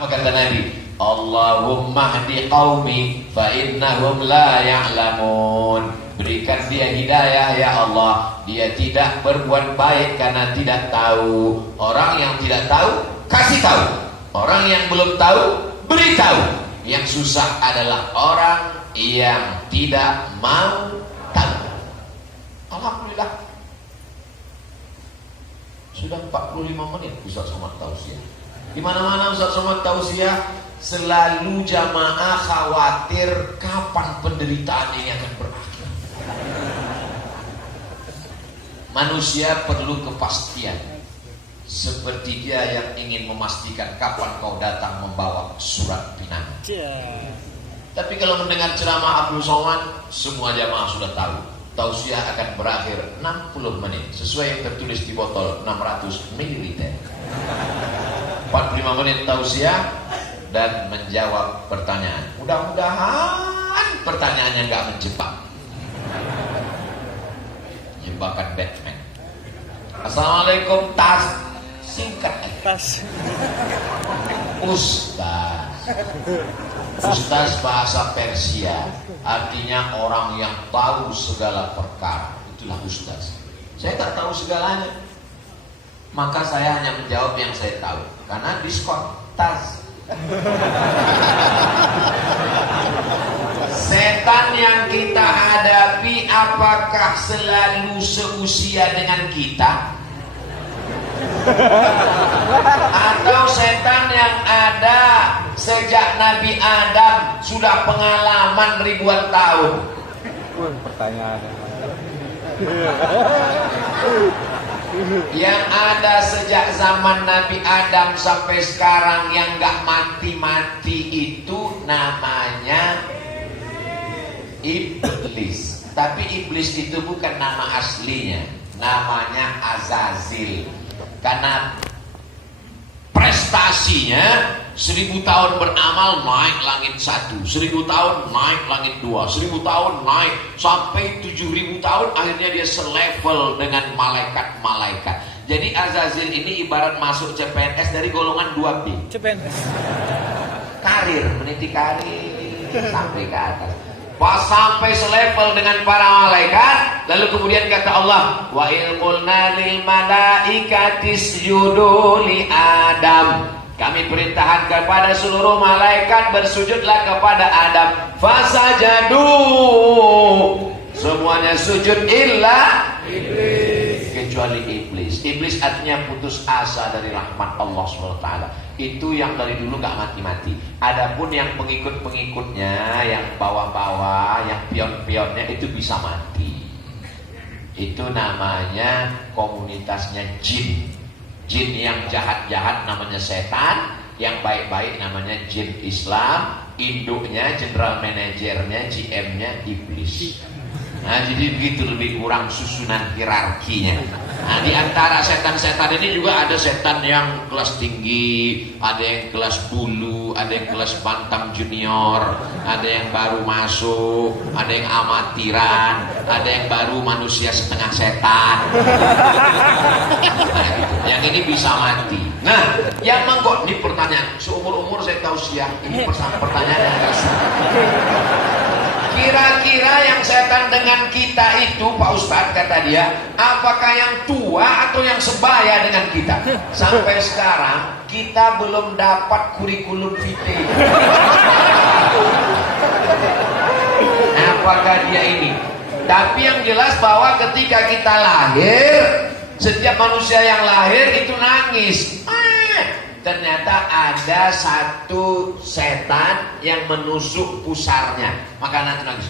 Maka kata Nabi, Allahumma hdi qaumi fa innahum la ya'lamun. Berikan dia hidayah ya Allah, dia tidak berbuat baik karena tidak tahu. Orang yang tidak tahu, kasih tahu. Orang yang belum tahu, beritahu. Yang susah adalah orang yang tidak mau tahu. Alhamdulillah, sudah 45 menit Ustaz Somad tausiah. Di mana-mana Ustaz Somad tausiah, selalu jamaah khawatir kapan penderitaan ini akan berakhir. Manusia perlu kepastian, seperti dia yang ingin memastikan kapan kau datang membawa surat pinangan. Tapi kalau mendengar ceramah Abdul Somad, semua jamaah sudah tahu tausiah akan berakhir 60 menit sesuai yang tertulis di botol 600 ml. 45 menit tausiah dan menjawab pertanyaan. Mudah-mudahan pertanyaannya nggak menjebak. Jebakan Batman. Assalamualaikum, tas. Singkat tas. Ustaz bahasa Persia, artinya orang yang tahu segala perkara. Itulah ustaz. Saya tak tahu segalanya, maka saya hanya menjawab yang saya tahu. Karena diskon tas. Setan yang kita hadapi apakah selalu seusia dengan kita? Atau setan yang ada sejak Nabi Adam sudah pengalaman ribuan tahun? Pertanyaan yang ada sejak zaman Nabi Adam sampai sekarang yang gak mati-mati itu namanya iblis. Tapi iblis itu bukan nama aslinya, namanya Azazil. Karena prestasinya 1000 tahun beramal naik langit 1, 1000 tahun naik langit 2, 1000 tahun naik sampai 7000 tahun, akhirnya dia selevel dengan malaikat-malaikat. Jadi Azazil ini ibarat masuk CPNS dari golongan 2B. CPNS. Karir, meniti karir sampai ke atas. Pas sampai selevel dengan para malaikat, lalu kemudian kata Allah, wa ilqulna lil malaikati isjudu li Adam. Kami perintahkan kepada seluruh malaikat bersujudlah kepada Adam. Fasajadu. Semuanya sujud illa iblis. Kecuali iblis. Iblis artinya putus asa dari rahmat Allah SWT. Itu yang dari dulu gak mati-mati. Adapun yang pengikut-pengikutnya, yang bawah-bawah, yang pion-pionnya itu bisa mati. Itu namanya komunitasnya jin. Jin yang jahat-jahat namanya setan, yang baik-baik namanya jin Islam. Induknya, general manajernya, GM-nya iblis. Nah, jadi begitu lebih kurang susunan hierarkinya. Nah, di antara setan-setan ini juga ada setan yang kelas tinggi, ada yang kelas bulu, ada yang kelas bantam junior, ada yang baru masuk, ada yang amatiran, ada yang baru manusia setengah setan. Nah, gitu. Yang ini bisa mati. Nah, yang mengkok ini pertanyaan seumur-umur saya tahu siang ini pertanyaan yang agak sulit. Kira-kira yang setan dengan kita itu, Pak Ustadz, kata dia, apakah yang tua atau yang sebaya dengan kita? Sampai sekarang kita belum dapat kurikulum vitae. Apakah dia ini? Tapi yang jelas bahwa ketika kita lahir, setiap manusia yang lahir itu nangis. Ternyata ada satu setan yang menusuk pusarnya, maka nanti nangis.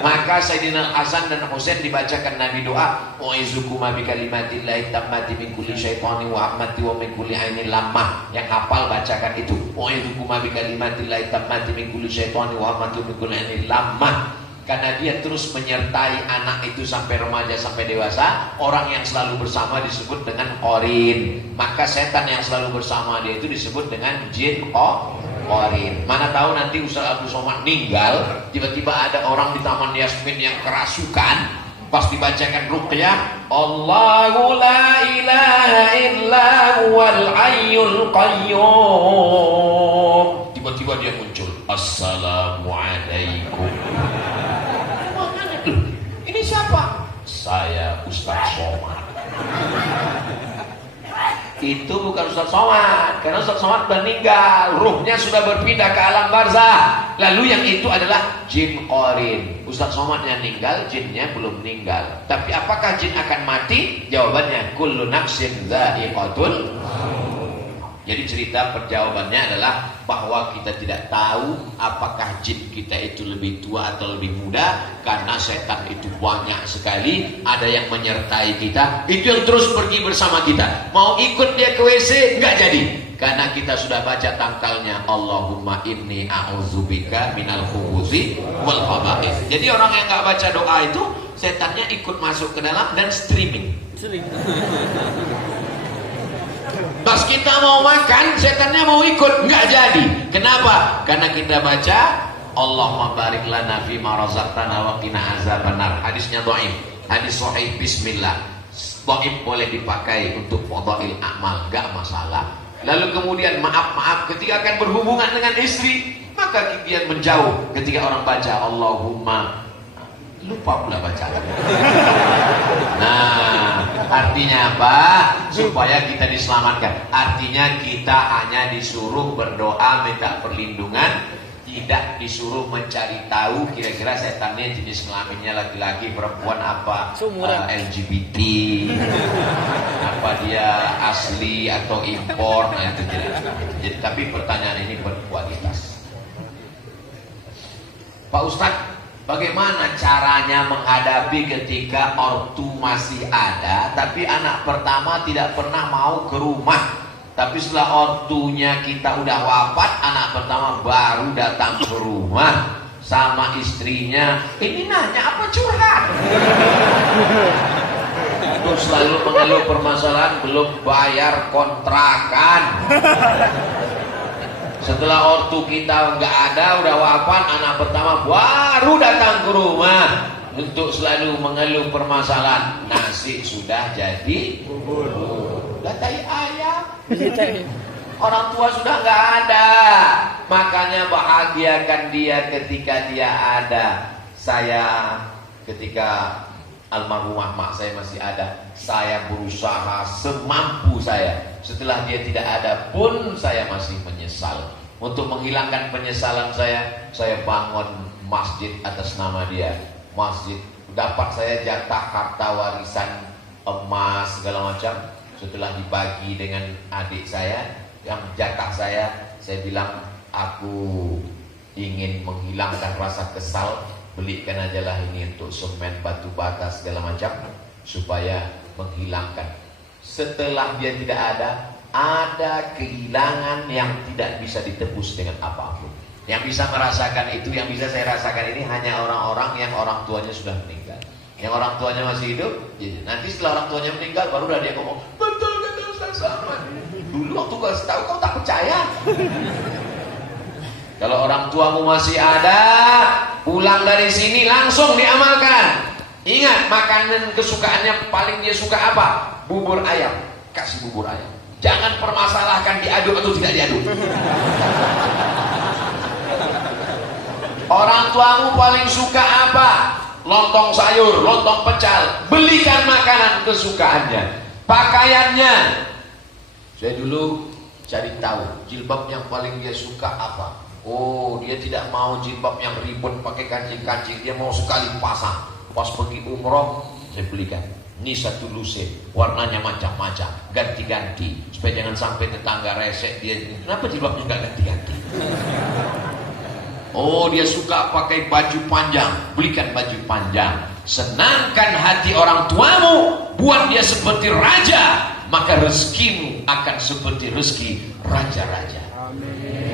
Maka Sayyidina Hasan dan Husain dibacakan Nabi doa, "U'izukuma bikalimatillahi tammati min kulli syaitani wa ammati wa min kulli ainin lamah." Yang hafal bacakan itu, "U'izukuma bikalimatillahi tammati min kulli syaitani wa ammati wa min kulli ainin lamah." Karena dia terus menyertai anak itu sampai remaja, sampai dewasa. Orang yang selalu bersama disebut dengan qarin. Maka setan yang selalu bersama dia itu disebut dengan jin qarin. Mana tahu nanti Ustaz Abdul Somad meninggal, tiba-tiba ada orang di Taman Yasmin yang kerasukan, Pas dibacakan ruqyah, Allahu la ilaha illa huwal hayyul qayyum. Tiba-tiba dia muncul, Assalamualaikum. Ini siapa? Saya Ustaz Somad. Itu bukan Ustaz Somad, karena Ustaz Somad meninggal, ruhnya sudah berpindah ke alam barzah. Lalu yang itu adalah jin qarin. Ustaz Somad yang meninggal, jinnya belum meninggal. Tapi apakah jin akan mati? Jawabannya kullu nafsin dha'iqatul. Jadi cerita perjawabannya adalah bahwa kita tidak tahu apakah jin kita itu lebih tua atau lebih muda, karena setan itu banyak sekali, ada yang menyertai kita, itu yang terus pergi bersama kita. Mau ikut dia ke WC nggak jadi, karena kita sudah baca tangkalnya, Allahumma inni a'udzubika minal khubuthi wal khaba'ith. Jadi orang yang nggak baca doa itu, setannya ikut masuk ke dalam dan streaming. Pas kita mau makan, setannya mau ikut, nggak jadi. Kenapa? Karena kita baca Allahumma barik lana fima razaqtana wa qina azabannar. Hadisnya dhaif, hadis sahih bismillah. Dhaif boleh dipakai untuk fadhail amal, nggak masalah. Lalu kemudian maaf ketika akan berhubungan dengan istri, maka kemudian menjauh ketika orang baca Allahumma, lupa pula baca. Nah, artinya apa? Supaya kita diselamatkan. Artinya kita hanya disuruh berdoa minta perlindungan, tidak disuruh mencari tahu kira-kira setannya jenis kelaminnya laki-laki, perempuan, apa LGBT, apa dia asli atau impor. Nah, itu tidak. Jadi, tapi pertanyaan ini berkualitas. Pak Ustadz, bagaimana caranya menghadapi ketika ortu masih ada, tapi anak pertama tidak pernah mau ke rumah? Tapi setelah ortunya kita udah wafat, anak pertama baru datang ke rumah sama istrinya. Ini nanya apa curhat? Terus selalu mengeluh permasalahan belum bayar kontrakan. Setelah ortu kita nggak ada, udah wafat, anak pertama baru datang ke rumah untuk selalu mengeluh permasalahan. Nasi sudah jadi bubur, tai ayam. Orang tua sudah nggak ada, makanya bahagiakan dia ketika dia ada. Saya ketika almarhumah mak saya masih ada, saya berusaha semampu saya. Setelah dia tidak ada pun saya masih menyesal. Untuk menghilangkan penyesalan saya bangun masjid atas nama dia. Masjid, dapat saya jatah harta warisan emas segala macam. Setelah dibagi dengan adik saya, yang jatah saya bilang, aku ingin menghilangkan rasa kesal, belikan aja lah ini untuk semen, batu bata segala macam, supaya menghilangkan. Setelah dia tidak ada kehilangan yang tidak bisa ditebus dengan apapun. Yang bisa merasakan itu, yang bisa saya rasakan ini hanya orang-orang yang orang tuanya sudah meninggal. Yang orang tuanya masih hidup, nanti setelah orang tuanya meninggal baru dia ngomong, betul kata Ustaz Somad. Dulu waktu kau tahu kau tak percaya. Kalau orang tuamu masih ada, pulang dari sini langsung diamalkan. Ingat, makanan kesukaannya paling dia suka apa? Bubur ayam. Kasih bubur ayam. Jangan permasalahkan diaduk atau tidak diaduk. Orang tuamu paling suka apa? Lontong sayur, lontong pecal. Belikan makanan kesukaannya. Pakaiannya, saya dulu cari tahu jilbab yang paling dia suka apa. Oh, dia tidak mau jilbab yang ribet pakai kancing-kancing. Dia mau sekali pasang. Pas pergi umroh, saya belikan. Ini satu lusin, warnanya macam-macam, ganti-ganti, supaya jangan sampai tetangga resek dia. Kenapa jilbabnya nggak ganti-ganti? Oh, dia suka pakai baju panjang, belikan baju panjang. Senangkan hati orang tuamu, buat dia seperti raja, maka rezekimu akan seperti rezeki raja-raja.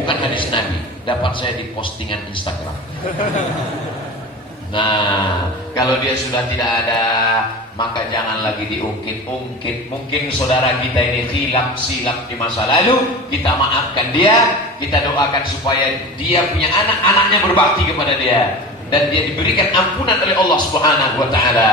Bukan hadis Nabi, dapat saya di postingan Instagram. Nah, kalau dia sudah tidak ada, maka jangan lagi diungkit-ungkit. Mungkin saudara kita ini silap di masa lalu, kita maafkan dia, kita doakan supaya dia punya anak, anaknya berbakti kepada dia. dan dia diberikan ampunan oleh Allah Subhanahu wa taala.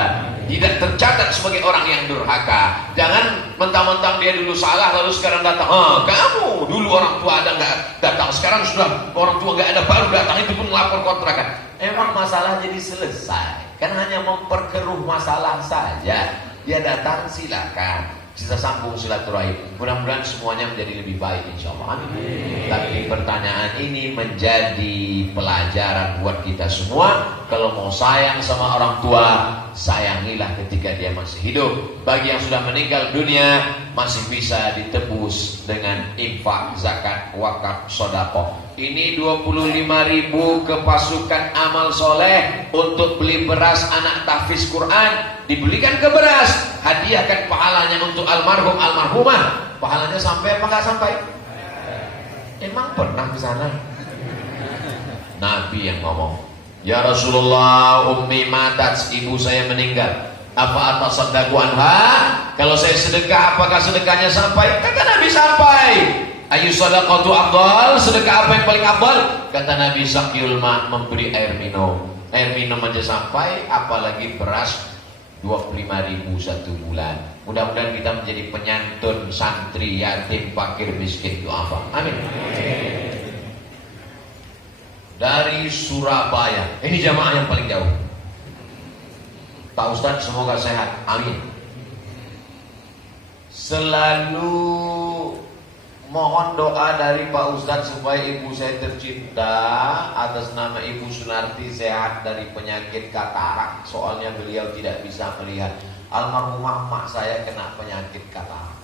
Tidak tercatat sebagai orang yang durhaka. Jangan mentang-mentang dia dulu salah lalu sekarang datang. Kamu dulu orang tua ada nggak datang, sekarang sudah orang tua nggak ada baru datang, itu pun lapor kontrakan. Emang masalah jadi selesai? Kan hanya memperkeruh masalah saja. Dia datang silakan. Kita sambung silaturahim. Mudah-mudahan semuanya menjadi lebih baik insyaallah. Amin. Tapi pertanyaan ini menjadi pelajaran buat kita semua. Kalau mau sayang sama orang tua, sayangilah ketika dia masih hidup. Bagi yang sudah meninggal dunia, masih bisa ditebus dengan infak, zakat, wakaf, sedekah. Ini 25.000 ke pasukan amal soleh untuk beli beras anak tahfiz Quran, dibelikan ke beras, hadiahkan pahalanya untuk almarhum almarhumah. Pahalanya sampai apa nggak sampai? Emang pernah ke sana? Nabi yang ngomong, ya Rasulullah, ummi matat, ibu saya meninggal. Apa atas sedekah anha? Kalau saya sedekah, apakah sedekahnya sampai? Kata Nabi sampai. Ayu sadaqatu afdal, sedekah apa yang paling afdal? Kata Nabi, sakil ma, memberi air minum. Air minum aja sampai, apalagi beras 25.000 satu bulan. Mudah-mudahan kita menjadi penyantun santri, yatim, fakir, miskin, du'afa. Amin. Dari Surabaya, ini jamaah yang paling jauh. Pak Ustadz semoga sehat, amin. Selalu mohon doa dari Pak Ustadz supaya ibu saya tercinta atas nama Ibu Sunarti sehat dari penyakit katarak. Soalnya beliau tidak bisa melihat. Almarhumah mak saya kena penyakit katarak.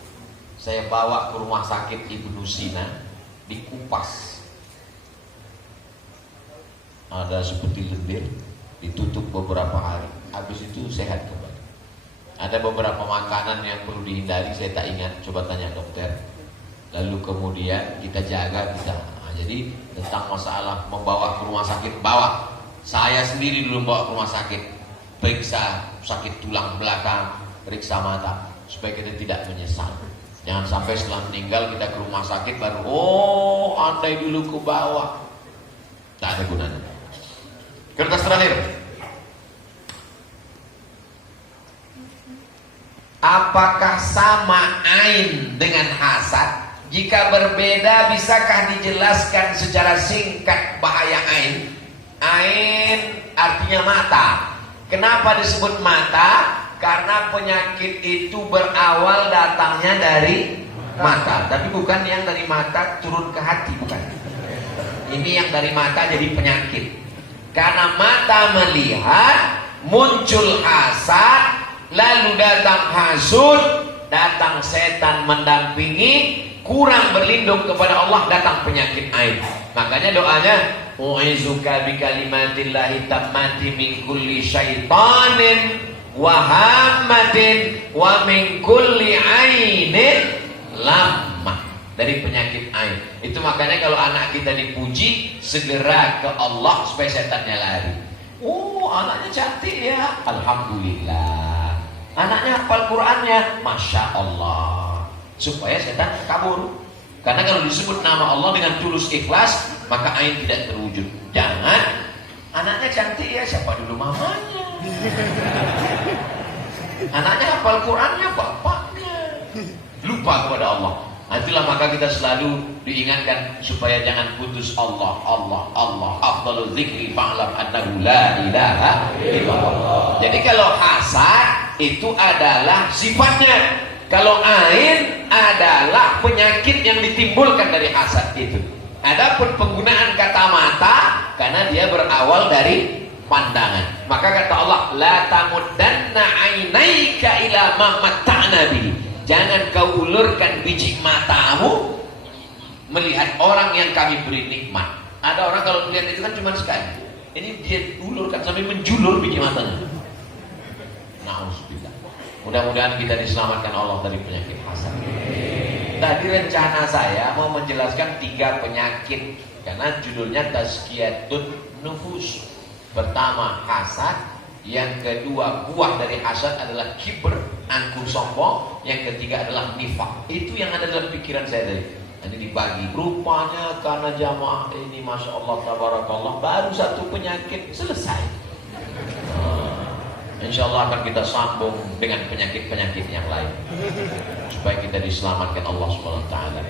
Saya bawa ke rumah sakit Ibnu Sina, dikupas. Ada seperti lendir, ditutup beberapa hari. Habis itu sehat kembali. Ada beberapa makanan yang perlu dihindari, saya tak ingat, coba tanya dokter. Lalu kemudian kita jaga kita. Jadi tentang masalah membawa ke rumah sakit, bawa. Saya sendiri dulu bawa ke rumah sakit, periksa sakit tulang belakang, periksa mata, supaya kita tidak menyesal. Jangan sampai setelah meninggal kita ke rumah sakit baru, andai dulu ke bawah. Tak ada gunanya. Kertas terakhir. Apakah sama ain dengan hasad? Jika berbeda, bisakah dijelaskan secara singkat bahaya ain? Ain artinya mata. Kenapa disebut mata? Karena penyakit itu berawal datangnya dari mata. Tapi bukan yang dari mata turun ke hati, bukan. Ini yang dari mata jadi penyakit. Karena mata melihat, muncul hasad, lalu datang hasud, datang setan mendampingi, kurang berlindung kepada Allah, datang penyakit ain. Makanya doanya, u'izuka bikalimatillahi tammati min kulli syaitanin wa hammatin wa min kulli ainin lamma. Dari penyakit ain. Itu makanya kalau anak kita dipuji, segera ke Allah supaya setannya lari. Anaknya cantik ya, alhamdulillah. Anaknya hafal Qur'annya, masya Allah. Supaya setan kabur. Karena kalau disebut nama Allah dengan tulus ikhlas, maka ain tidak terwujud. Jangan, anaknya cantik ya, siapa dulu mamanya? Anaknya hafal Qur'annya, bapaknya. Lupa kepada Allah. Itulah maka kita selalu diingatkan supaya jangan putus Allah, Allah, Allah. Afdalul dzikri fa'lam annahu la ilaha illallah. Jadi kalau hasad itu adalah sifatnya. Kalau ain adalah penyakit yang ditimbulkan dari hasad itu. Adapun penggunaan kata mata karena dia berawal dari pandangan. Maka kata Allah, la tamuddanna ainaika ila ma matta'na bihi. Jangan kau ulurkan biji matamu melihat orang yang kami beri nikmat. Ada orang kalau melihat itu kan cuma sekali. Ini dia ulurkan sampai menjulur biji matanya. Na'udzubillah. Mudah-mudahan kita diselamatkan Allah dari penyakit hasad. Tadi rencana saya mau menjelaskan 3 penyakit karena judulnya Tazkiyatun Nufus. Pertama hasad, yang kedua buah dari hasad adalah kibr, angkuh sombong, yang ketiga adalah nifak. Itu yang ada dalam pikiran saya tadi. Ini dibagi. Rupanya karena jamaah ini Masya Allah tabarakallah baru satu penyakit selesai. Insya Allah akan kita sambung dengan penyakit-penyakit yang lain supaya kita diselamatkan Allah Subhanahu wa taala.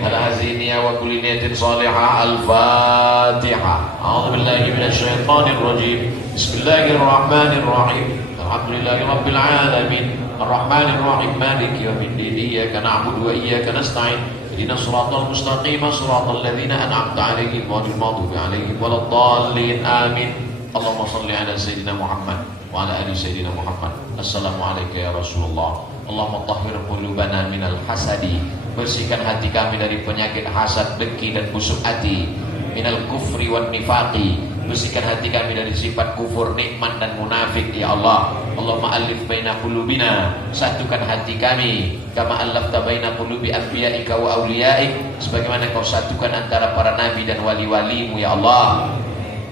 Ala haziniya wa kulli niyatin salihah. Al-Fatihah. A'udzu billahi minasy syaithanir rajim. Bismillahirrahmanirrahim. Alhamdulillahi rabbil alamin. Arrahmanir rahim. Maliki yaumiddin. Iyyaka na'budu wa iyyaka nasta'in. Ihdinas siratal mustaqim. Siratal ladzina an'amta 'alaihim ghairil maghdubi 'alaihim waladdallin. Amin. Allahumma shalli ala sayyidina Muhammad wa ala ali sayyidina Muhammad. Assalamualaikum ya Rasulullah. Allahumma tahhir qulubana minal hasadi. Bersihkan hati kami dari penyakit hasad, dengki dan busuk hati. Minal kufri wan nifaqi. Bersihkan hati kami dari sifat kufur, nikmat dan munafik ya Allah. Allahumma alif baina qulubina. Satukan hati kami kama allafta baina qulubi anbiya'ika wa awliya'ik. Sebagaimana kau satukan antara para nabi dan wali-walimu ya Allah.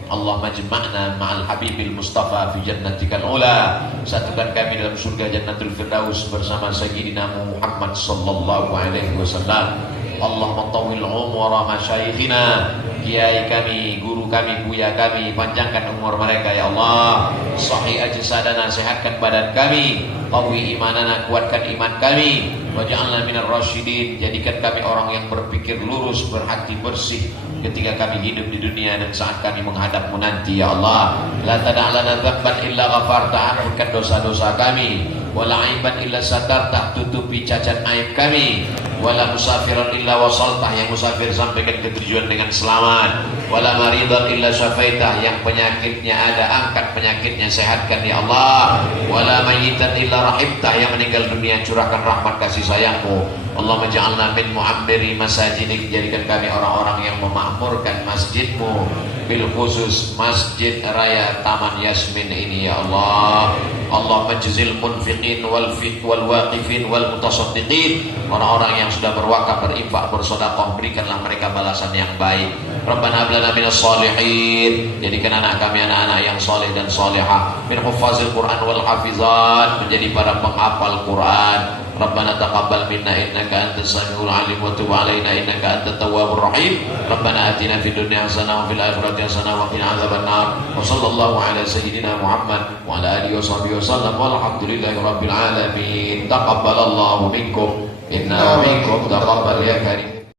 Allahumma jama'na ma'al habibil mustafa fi jannatikal ula. Satukan kami dalam surga jannatul firdaus bersama sayyidina Muhammad sallallahu alaihi wasallam. Allahumma tawil umura masyayikhina. Kiai kami, guru kami, buya kami, panjangkan umur mereka ya Allah. Sahih ajsadana, sehatkan badan kami. Qawi imanana, kuatkan iman kami. Waj'alna minar rasyidin. Jadikan kami orang yang berpikir lurus, berhati bersih ketika kami hidup di dunia dan saat kami menghadapmu nanti ya Allah. La tada'lana dzamban illa ghafarta, ampunkan dosa-dosa kami. Wala aiban illa satarta, tutupi cacat aib kami. Wala musafiran illa wasaltah, yang musafir sampaikan ke tujuan dengan selamat. Wala maridan illa syafaitah, yang penyakitnya ada angkat penyakitnya, sehatkan ya Allah. Wala mayyitan illa rahimtah, yang meninggal dunia curahkan rahmat kasih sayangmu. Allahumma ja'alna min mu'ammiri masajidik. Jadikan kami orang-orang yang memakmurkan masjidmu, bil khusus Masjid Raya Taman Yasmin ini ya Allah. Allahumma jazil munfiqin wal waqifin wal mutasaddiqin. Orang-orang yang sudah berwakaf, berinfak, bersedekah, berikanlah mereka balasan yang baik. Rabbana hab lana minas shalihin. Jadikan anak kami anak-anak yang saleh dan salihah, min huffazil Quran wal hafizat, menjadi para penghafal Quran. Rabbana taqabbal minna innaka antas samiul alim wa tub alaina innaka antat tawwabur rahim. Rabbana atina fid dunya hasanah wa fil akhirati hasanah wa qina adzabannar. Wa sallallahu ala sayyidina Muhammad wa ala alihi wa sahbihi wasallam. Walhamdulillahi rabbil alamin. Taqabbalallahu minkum inna minkum taqabbal ya karim.